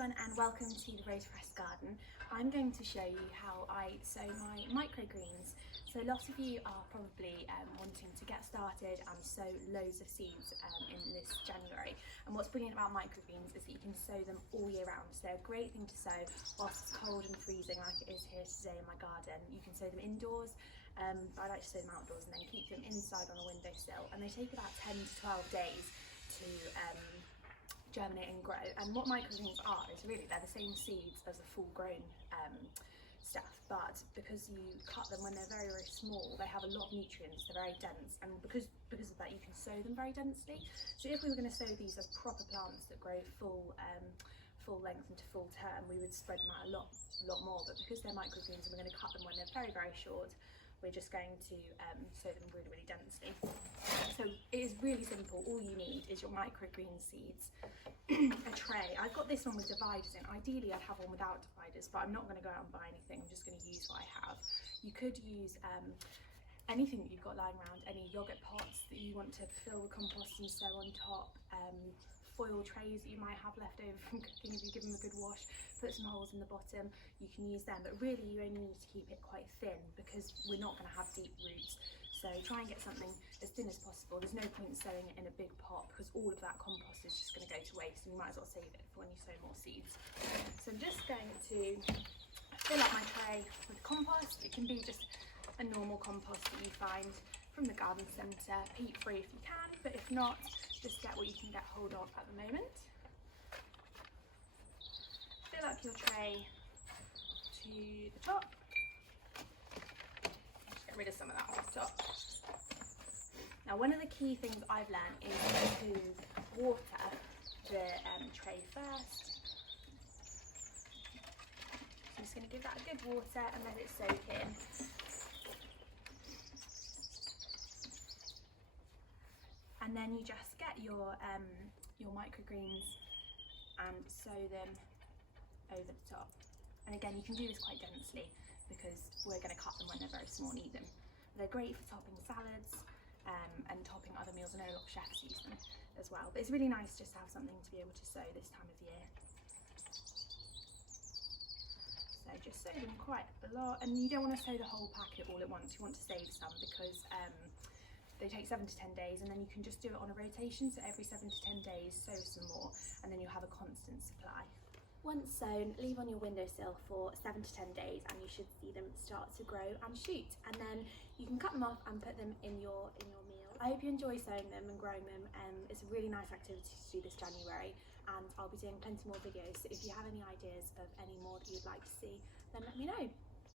everyone and welcome to the Rose Press Garden. I'm going to show you how I sow my microgreens. So a lot of you are probably wanting to get started and sow loads of seeds in this January. And what's brilliant about microgreens is that you can sow them all year round. So they're a great thing to sow whilst it's cold and freezing like it is here today in my garden. You can sow them indoors, but I like to sow them outdoors and then keep them inside on a windowsill. And they take about 10 to 12 days to germinate and grow. And what microgreens are is really they're the same seeds as the full grown stuff, but because you cut them when they're very, very small, they have a lot of nutrients, they're very dense, and because of that you can sow them very densely. So if we were going to sow these as proper plants that grow full length into full term, we would spread them out a lot more, but because they're microgreens and we're going to cut them when they're very, very short, we're just going to sow them really, really densely. So it is really simple. All you need is your microgreen seeds, a tray. I've got this one with dividers in. Ideally I'd have one without dividers, but I'm not going to go out and buy anything. I'm just going to use what I have. You could use anything that you've got lying around, any yogurt pots that you want to fill with compost and sow on top, foil trays that you might have left over from cooking if you give them a good wash, put some holes in the bottom, you can use them, but really you only need to keep it quite thin because we're not going to have deep roots. So try and get something as thin as possible. There's no point sowing it in a big pot because all of that compost is just going to go to waste, and you might as well save it for when you sow more seeds. So I'm just going to fill up my tray with compost. It can be just a normal compost that you find from the garden centre, peat free if you can, but if not, just get what you can get hold of at the moment. Fill up your tray to the top. Just get rid of some of that off the top. Now, one of the key things I've learned is to water the tray first. So I'm just going to give that a good water and let it soak in. And then you just get your microgreens and sow them over the top. And again, you can do this quite densely because we're going to cut them when they're very small and eat them. They're great for topping salads and topping other meals. I know a lot of chefs use them as well, but it's really nice just to have something to be able to sow this time of year. So just sow them quite a lot, and you don't want to sow the whole packet all at once. You want to save some because they take 7 to 10 days, and then you can just do it on a rotation. So every 7 to 10 days, sow some more, and then you'll have a constant supply. Once sown, leave on your windowsill for 7 to 10 days, and you should see them start to grow and shoot. And then you can cut them off and put them in your meal. I hope you enjoy sowing them and growing them. It's a really nice activity to do this January, and I'll be doing plenty more videos. So if you have any ideas of any more that you'd like to see, then let me know.